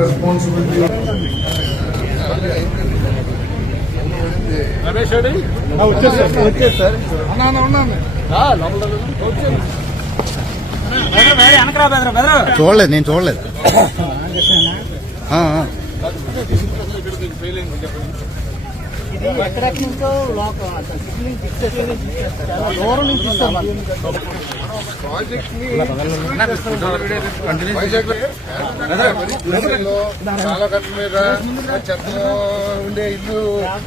Responsibility చూడలేదు, నేను చూడలేదు. ఎక్కడెక్కడి నుంచో దూరం నుంచి చాలా కట్ల మీద చెత్తలో ఉండే ఇల్లు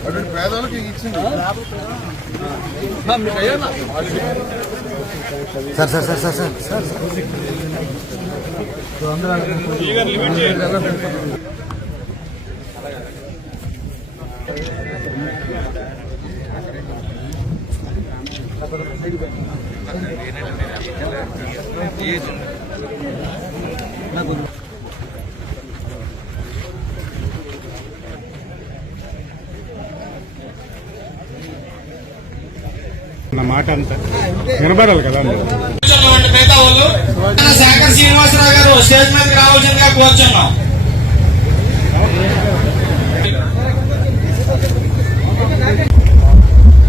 అటువంటి పేదలకు ఇచ్చింది. Sir sir sir sir sir sir నా మాట అంతా నిలబడాలి కదా. మిగతా వాళ్ళు శేఖర్ శ్రీనివాసరావు గారు స్టేజ్ మీదకి రావాల్సిందిగా కోరుచున్నాం.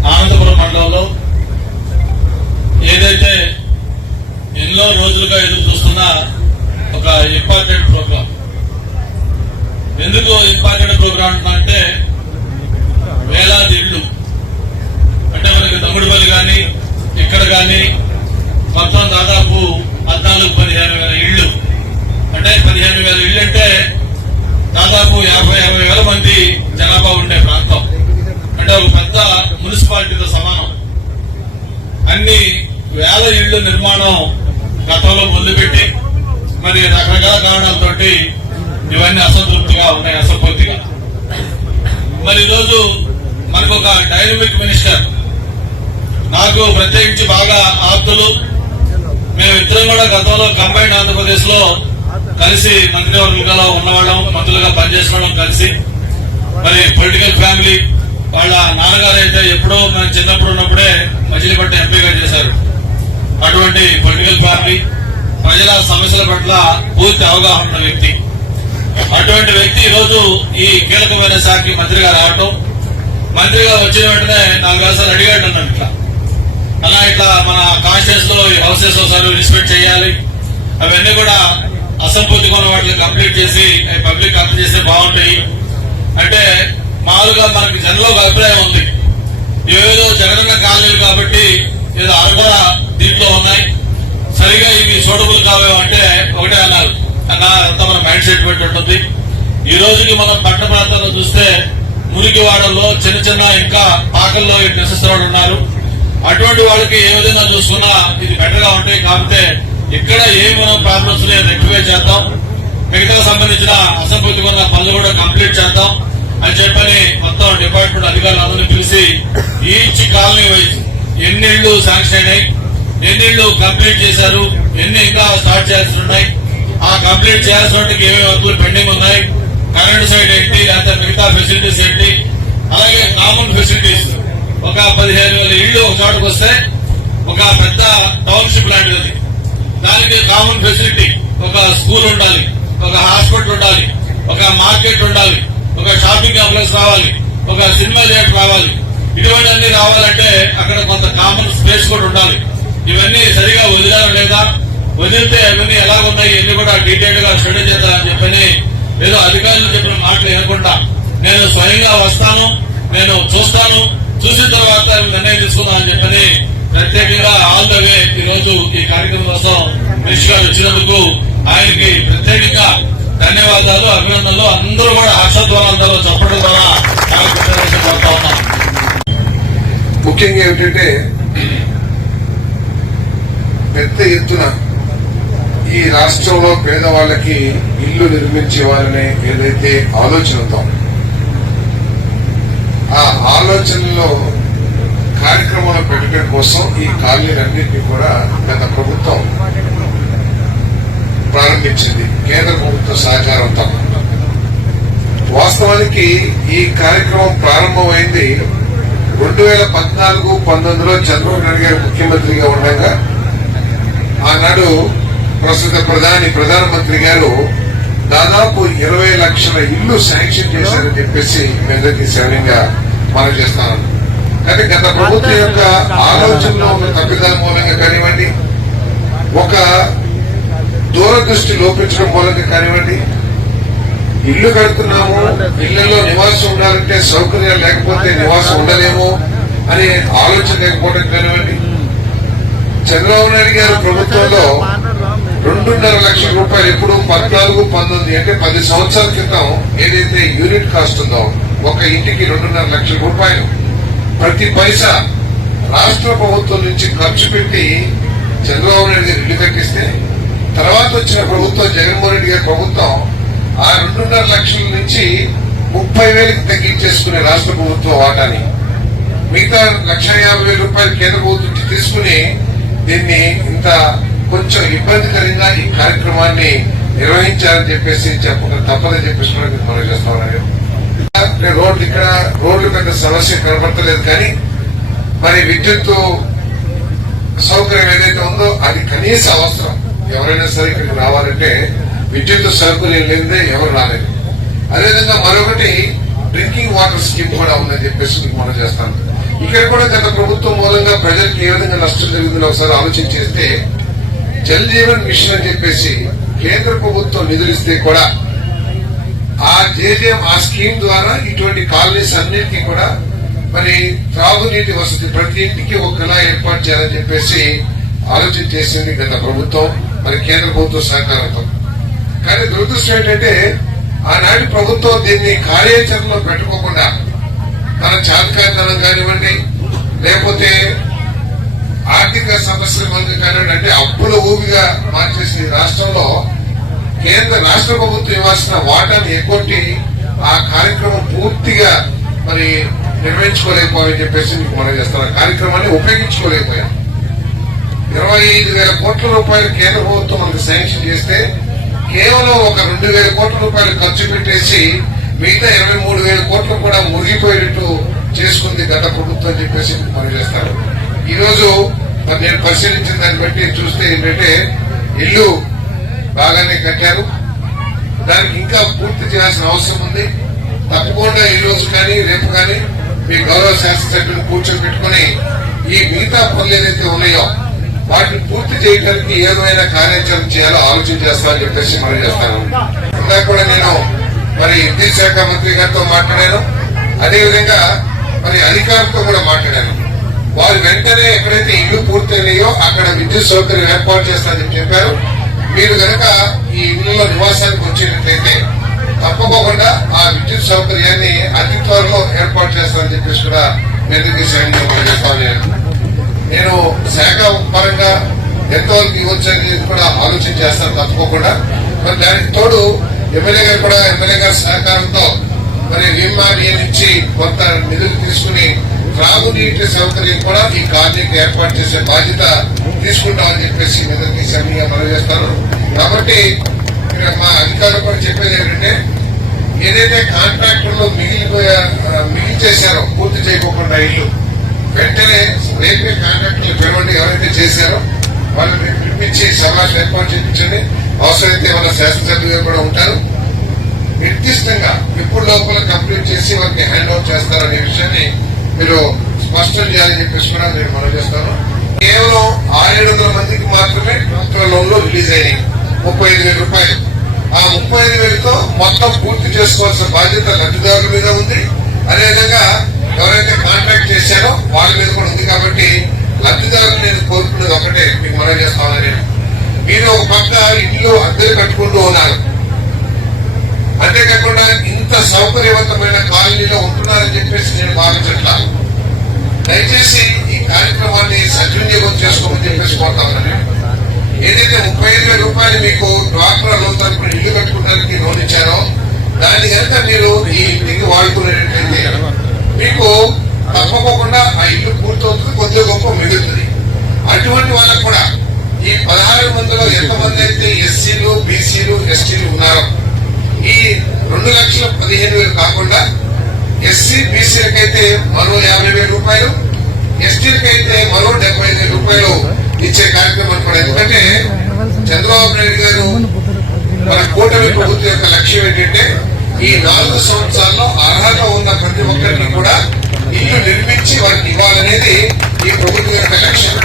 అనంతపురం మండలంలో ఏదైతే ఎన్నో రోజులుగా ఎదురు చూస్తున్న ఒక ఇంపార్టెంట్ ప్రోగ్రాం. ఎందుకు ఇంపార్టెంట్ ప్రోగ్రాం అంటే వేలాది ఇళ్లు అంటే మనకి తమ్ముడిపల్లి కానీ ఇక్కడ కానీ మొత్తం దాదాపు 14-15,000 ఇళ్లు. అంటే 15,000 ఇళ్లు అంటే దాదాపు 50-60,000 మంది జనాభా ఉండే ప్రాంతం. అంటే ఒక పెద్ద మున్సిపాలిటీతో సమానం. అన్ని వేల ఇళ్ల నిర్మాణం గతంలో మొదలుపెట్టి మరి రకరకాల కారణాలతోటి ఇవన్నీ అసంతృప్తిగా ఉన్నాయి, అసంపూర్తిగా. మరి ఈరోజు మనకు ఒక డైనమిక్ మినిస్టర్, నాకు ప్రత్యేకించి బాగా ఆప్తులు, మేమిద్దరం కూడా గతంలో కంబైన్డ్ ఆంధ్రప్రదేశ్ లో కలిసి మంత్రివర్గంలో ఉన్నవాళ్ళం, మంత్రులుగా పనిచేసిన కలిసి. మరి పొలిటికల్ ఫ్యామిలీ, వాళ్ళ నాన్నగారు అయితే ఎప్పుడో మేము చిన్నప్పుడు ఉన్నప్పుడే మచిలీపట్నం ఎంపీగా చేశారు. అటువంటి పొలిటికల్ ఫ్యామిలీ, ప్రజల సమస్యల పట్ల పూర్తి అవగాహన ఉన్న వ్యక్తి. అటువంటి వ్యక్తి ఈరోజు ఈ కీలకమైన శాఖకి మంత్రిగా రావటం, మంత్రిగా వచ్చిన వెంటనే 4 సార్లు అడిగాడు అన్నట్టు. అలా ఇట్లా మన కాన్స్టిట్యూన్స్ లో హౌసెస్ ఒకసారి రిస్పెక్ట్ చేయాలి, అవన్నీ కూడా అసంపూర్తిగా ఉన్న వాటిని కంప్లీట్ చేసి పబ్లిక్ అర్థం చేస్తే బాగుంటాయి అంటే, మామూలుగా మనకి జనంలో ఒక అభిప్రాయం ఉంది, ఏదో జగనన్న కాలనీలు కాబట్టి ఏదో అరకొర దీంట్లో ఉన్నాయి, సరిగా ఇవి సూటబుల్ కావేమంటే ఒకటే అన్నారు. అంతా మన మైండ్ సెట్ పెట్టి ఉంటుంది. ఈ రోజుకి మనం పట్టణ ప్రాంతాల్లో చూస్తే మురికి వాడల్లో చిన్న చిన్న ఇంకా పాకల్లో నివసిస్తున్న ఉన్నారు. అటువంటి వాళ్ళకి ఏ విధంగా చూసుకున్నా ఇది బెటర్ గా ఉంటాయి. కాకపోతే ఇక్కడ ఏమి మనం ప్రాబ్లమ్స్ రెక్టిఫై చేద్దాం, మిగతా సంబంధించిన అసంపూర్తిగా ఉన్న పనులు కూడా కంప్లీట్ చేద్దాం అని చెప్పని మొత్తం డిపార్ట్మెంట్ అధికారులందరినీ పిలిచి ఈచ్ కాలనీ వైజ్ ఎన్ని ఇళ్లు శాంక్షన్ అయినాయి, ఎన్ని ఇళ్లు కంప్లీట్ చేశారు, ఎన్ని ఇంకా స్టార్ట్ చేయాల్సి ఉన్నాయి, ఆ కంప్లీట్ చేయాల్సిన ఏమేమి వర్కులు పెండింగ్ ఉన్నాయి, కరెంట్ సైడ్ ఏంటి, లేకపోతే మిగతా ఫెసిలిటీస్ ఏంటి, అలాగే కామన్ ఫెసిలిటీస్ ఒక 15,000 ఇళ్లు ఒక చోటకు వస్తే ఒక పెద్ద టౌన్షిప్ లాంటిది. దానికి కామన్ ఫెసిలిటీ, ఒక స్కూల్ ఉండాలి, ఒక హాస్పిటల్ ఉండాలి, ఒక మార్కెట్ ఉండాలి, ఒక షాపింగ్ కాంప్లెక్స్ రావాలి, ఒక సినిమా థియేటర్ రావాలి. ఇటువంటి అన్ని రావాలంటే అక్కడ కొంత కామన్ స్పేస్ కూడా ఉండాలి. ఇవన్నీ సరిగా వదిలారా లేదా, వదిలితే అవన్నీ ఎలా ఉన్నాయి ఇవన్నీ కూడా డీటెయిల్ గా స్టడీ చేద్దామని చెప్పని ఏదో అధికారులు చెప్పిన మాటలు వినకుండా నేను స్వయంగా వస్తాను, నేను చూస్తాను, చూసిన తర్వాత నిర్ణయం తీసుకుందామని చెప్పని ప్రత్యేకంగా ఆల్ ద వే ఈ రోజు ఈ కార్యక్రమం కోసం మినిస్టర్ గారు వచ్చినందుకు ఆయనకి ప్రత్యేకంగా ధన్యవాదాలు, అభినందనలు. అందరూ కూడా హర్షధ్వానాలతో చెప్పడం ద్వారా కోరుతా ఉన్నాం. ముఖ్యంగా ఏమిటంటే పెద్ద ఎత్తున ఈ రాష్ట్రంలో పేదవాళ్ళకి ఇల్లు నిర్మించేవారనే ఏదైతే ఆలోచన ఉందో ఆ ఆలోచనలో కార్యక్రమాలు పెట్టడం కోసం ఈ కాలనీలన్నింటినీ కూడా గత ప్రభుత్వం ప్రారంభించింది, కేంద్ర ప్రభుత్వ సహకారంతో. వాస్తవానికి ఈ కార్యక్రమం ప్రారంభమైంది 2014-19లో చంద్రబాబు నాయుడు గారు ముఖ్యమంత్రిగా ఉండగా ఆనాడు ప్రస్తుత ప్రధానమంత్రి గారు దాదాపు 20 లక్షల ఇళ్లు శాంక్షన్ చేశారని చెప్పేసి అందరికీ సవినయంగా మనం చేస్తాను. కానీ గత ప్రభుత్వం యొక్క ఆలోచనలో ఉన్న తప్పిదాల మూలంగా కానివ్వండి, ఒక దూరదృష్టి లోపించడం మూలంగా కానివ్వండి, ఇల్లు కడుతున్నాము, ఇళ్లలో నివాసం ఉండాలంటే సౌకర్యాలు లేకపోతే నివాసం ఉండలేము అనే ఆలోచన లేకపోవడం కానివ్వండి, చంద్రబాబు నాయుడు గారి ప్రభుత్వంలో 2.5 లక్షల రూపాయలు ఎప్పుడు 14-19 అంటే 10 సంవత్సరాల క్రితం ఏదైతే యూనిట్ కాస్ట్ ఉందో ఒక ఇంటికి 2.5 లక్షల రూపాయలు ప్రతి పైసా రాష్ట్ర ప్రభుత్వం నుంచి ఖర్చు పెట్టి చంద్రబాబు నాయుడు గారు ఇల్లు కట్టిస్తే, తర్వాత వచ్చిన ప్రభుత్వం జగన్మోహన్ రెడ్డి గారి ప్రభుత్వం ఆ 2.5 లక్షల నుంచి 30,000కి తగ్గించేసుకునే రాష్ట్ర ప్రభుత్వం వాటాని మిగతా 1,50,000 రూపాయలు కేంద్ర ప్రభుత్వం నుంచి తీసుకుని దీన్ని ఇంత కొంచెం ఇబ్బందికరంగా ఈ కార్యక్రమాన్ని నిర్వహించాలని చెప్పేసి చెప్పక తప్పదని చెప్పేసి మనం చేస్తా ఉన్నాను. రోడ్లు పెద్ద సమస్య కనబడతలేదు, కానీ మరి విద్యుత్ సౌకర్యం ఏదైతే ఉందో అది కనీస అవసరం. ఎవరైనా సరే ఇక్కడికి రావాలంటే విద్యుత్ సౌకర్యం లేదే ఎవరు రాలేదు. అదేవిధంగా మరొకటి డ్రింకింగ్ వాటర్ స్కీమ్ కూడా ఉందని చెప్పేసి మీకు మనం చేస్తాను. ఇక్కడ కూడా గత ప్రభుత్వం మూలంగా ప్రజలకు ఏ విధంగా నష్టం జరిగిందో ఒకసారి ఆలోచన చేస్తే, జల్ జీవన్ మిషన్ అని చెప్పేసి కేంద్ర ప్రభుత్వం నిధులిస్తే కూడా ఆ స్కీమ్ ద్వారా ఇటువంటి కాలనీస్ అన్నింటినీ కూడా మరి త్రాగునీటి వసతి ప్రతి ఇంటికి ఒకలా ఏర్పాటు చేయాలని చెప్పేసి ఆలోచన చేసింది గత ప్రభుత్వం, మరి కేంద్ర ప్రభుత్వ సహకారంతో. కానీ దురదృష్టం ఏంటంటే ఆనాటి ప్రభుత్వం దీన్ని కార్యాచరణలో పెట్టుకోకుండా మన చాతకాతనం కానివ్వండి, లేకపోతే ఆర్థిక సమస్యల మంది కానివ్వండి, అంటే అప్పుల ఊబిగా మార్చేసి రాష్ట్రంలో రాష్ట్ర ప్రభుత్వం ఇవ్వాల్సిన వాటాను ఎగ్గొట్టి ఆ కార్యక్రమం పూర్తిగా మరి నిర్వహించుకోలేకపోయామని చెప్పేసి మీకు మనం చేస్తాం. కార్యక్రమాన్ని ఉపయోగించుకోలేకపోయాం. 25,000 కోట్ల రూపాయలు కేంద్ర ప్రభుత్వం మనకు శాంక్షన్ చేస్తే కేవలం ఒక 2,000 కోట్ల రూపాయలు ఖర్చు పెట్టేసి మిగతా 23,000 కోట్లు కూడా మురిగిపోయేట్టు చేసుకుంది గత ప్రభుత్వం అని చెప్పేసి మనం చేస్తారు. ఈ రోజు నేను పరిశీలించిన దాన్ని బట్టి చూస్తే ఏంటంటే ఇల్లు బాగానే కట్టారు, దానికి ఇంకా పూర్తి చేయాల్సిన అవసరం ఉంది. తప్పకుండా ఈ రోజు కానీ రేపు కానీ మీ గౌరవ శాసనసభ్యులు కూర్చోబెట్టుకుని ఈ మిగతా పనులు ఏదైతే ఉన్నాయో వాటిని పూర్తి చేయడానికి ఏదైనా కార్యాచరణ చేయాలో ఆలోచన చేస్తామని చెప్పేసి మనం చేస్తాను. ఇందాక కూడా నేను మరి విద్యుత్ శాఖ మంత్రి గారితో మాట్లాడాను, అదేవిధంగా మరి అధికారులతో కూడా మాట్లాడాను. వారు వెంటనే ఎక్కడైతే ఇల్లు పూర్తయినాయో అక్కడ విద్యుత్ సౌకర్యం ఏర్పాటు చేస్తారని చెప్పారు. మీరు కనుక ఈ ఇళ్లలో నివాసానికి వచ్చేటట్లయితే తప్పకుండా ఆ విద్యుత్ సౌకర్యాన్ని అతి త్వరలో ఏర్పాటు చేస్తానని చెప్పేసి కూడా నేను శాఖ పరంగా ఎంతవరకు ఇవ్వచ్చని కూడా ఆలోచన చేస్తాను తప్పకుండా. మరి దానికి తోడు ఎమ్మెల్యే గారి సహకారంతో మరి విమాని నుంచి కొంత నిధులు తీసుకుని త్రాగునీటి సౌకర్యం కూడా ఈ కాలనీకి ఏర్పాటు చేసే బాధ్యత తీసుకుంటామని చెప్పేసి మీదకి సమ్మెగా మనం చేస్తాను. కాబట్టి మా అధికారులు కూడా చెప్పేది ఏంటంటే ఏదైతే కాంట్రాక్టర్లు మిగిల్చేశారో పూర్తి చేయకోకుండా ఇల్లు వెంటనే రేపే కాంట్రాక్టర్లు పిలవండి. ఎవరైతే చేశారో వాళ్ళని పిలిపించి సమావేశం ఏర్పాటు చేయించండి. అవసరమైతే వాళ్ళ శాసనసభ్యులు కూడా ఉంటారు. నిర్దిష్టంగా ఎప్పుడు లోపల కంప్లీట్ చేసి వారికి హ్యాండ్ ఓవర్ చేస్తారనే విషయాన్ని మీరు స్పష్టం చేయాలని చెప్పేసి కూడా నేను మనం చేస్తాను. కేవలం 700 మందికి మాత్రమే ప్రభుత్వ లోన్లు రిలీజ్ అయినాయి, 35,000 రూపాయలు. ఆ 35,000తో మొత్తం పూర్తి చేసుకోవాల్సిన బాధ్యత లబ్ధిదారుల మీద ఉంది. అదేవిధంగా ఎవరైతే కాంట్రాక్ట్ చేశారో వాళ్ళ మీద కూడా ఉంది. కాబట్టి లబ్ధిదారులు నేను కోరుకున్నది ఒకటే మీకు మనం చేస్తామని, మీరు ఒక పక్క ఇల్లు అద్దెలు కట్టుకుంటూ ఉన్నారు, అంతేకాకుండా ఇంత సౌకర్యవంతమైన కాలనీలో ఉంటున్నారని చెప్పేసి నేను భావించట్లా. దయచేసి ఈ కార్యక్రమాన్ని సద్వినియోగం చేసుకోమని చెప్పేసి కోరుతామని. ఏదైతే 35,000 రూపాయలు మీకు డ్వాక్రా లోన్ తరపున ఇల్లు కట్టుకోవడానికి లోన్ ఇచ్చారో దాన్ని కనుక మీరు ఈ ఇంటికి వాడుకునేటట్లయితే మీకు తప్పకుండా ఆ ఇల్లు పూర్తవుతుంది, కొద్దిగా గొప్ప మిగులుతుంది. అటువంటి వాళ్ళకు కూడా ఈ 16 మందిలో ఎంతమంది అయితే ఎస్సీలు, బీసీలు, ఎస్టీలు ఉన్నారో ఈ 2,15,000 కాకుండా ఎస్సీ, బీసీలకైతే మరో 50,000 రూపాయలు, ఎస్టీలకైతే మరో 75,000 రూపాయలు ఇచ్చే కార్యక్రమం కూడా. ఎందుకంటే చంద్రబాబు నాయుడు గారు మన కూటమి ప్రభుత్వం యొక్క లక్ష్యం ఏంటంటే ఈ 4 సంవత్సరాల్లో అర్హత ఉన్న ప్రతి ఒక్కరికి కూడా ఇల్లు నిర్మించి వారికి ఇవ్వాలనేది ఈ ప్రభుత్వం యొక్క లక్ష్యం.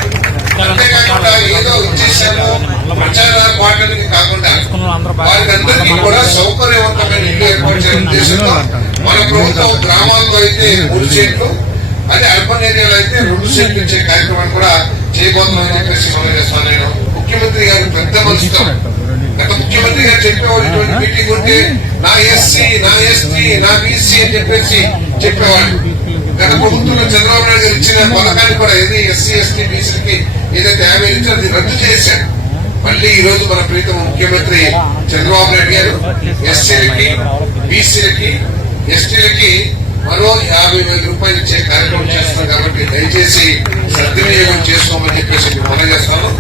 అంతేకాకుండా ఏదో ఇచ్చేసాము ప్రచార పాటలకి కాకుండా వారికి అందరికీ కూడా సౌకర్యవంతమైన ఇల్లు ఏర్పాటు చేయాలనే ఉద్దేశంతో మన ప్రభుత్వం గ్రామాల్లో అయితే 3 సెంట్లు, అదే అర్బన్ ఏరియాలో అయితే 2 సెంట్లు ఇచ్చే కార్యక్రమాన్ని కూడా చేయబోతున్నామని చెప్పేసి మనం చేస్తాను. నేను ముఖ్యమంత్రి గారు పెద్ద మనసుతో గత ముఖ్యమంత్రి గారు చెప్పేవాడు ఇటువంటి మీటింగ్ ఉంటే నా ఎస్సీ, నా ఎస్టీ, నా బీసీ అని చెప్పేసి చెప్పేవాడు. గత ప్రభుత్వంలో చంద్రబాబు నాయుడు గారు ఇచ్చిన పథకాన్ని కూడా ఏది ఎస్సీ, ఎస్టీ, బీసీలకి ఏదైతే 50 ఇచ్చారో అది రద్దు చేశారు. మళ్ళీ ఈ రోజు మన ప్రీతం ముఖ్యమంత్రి చంద్రబాబు నాయుడు గారు ఎస్సీలకి, బీసీలకి, ఎస్టీలకి మరో 50,000 రూపాయలు ఇచ్చే కార్యక్రమం చేస్తున్నారు. కాబట్టి దయచేసి సద్వినియోగం చేసుకోమని చెప్పేసి మనం చేస్తాను.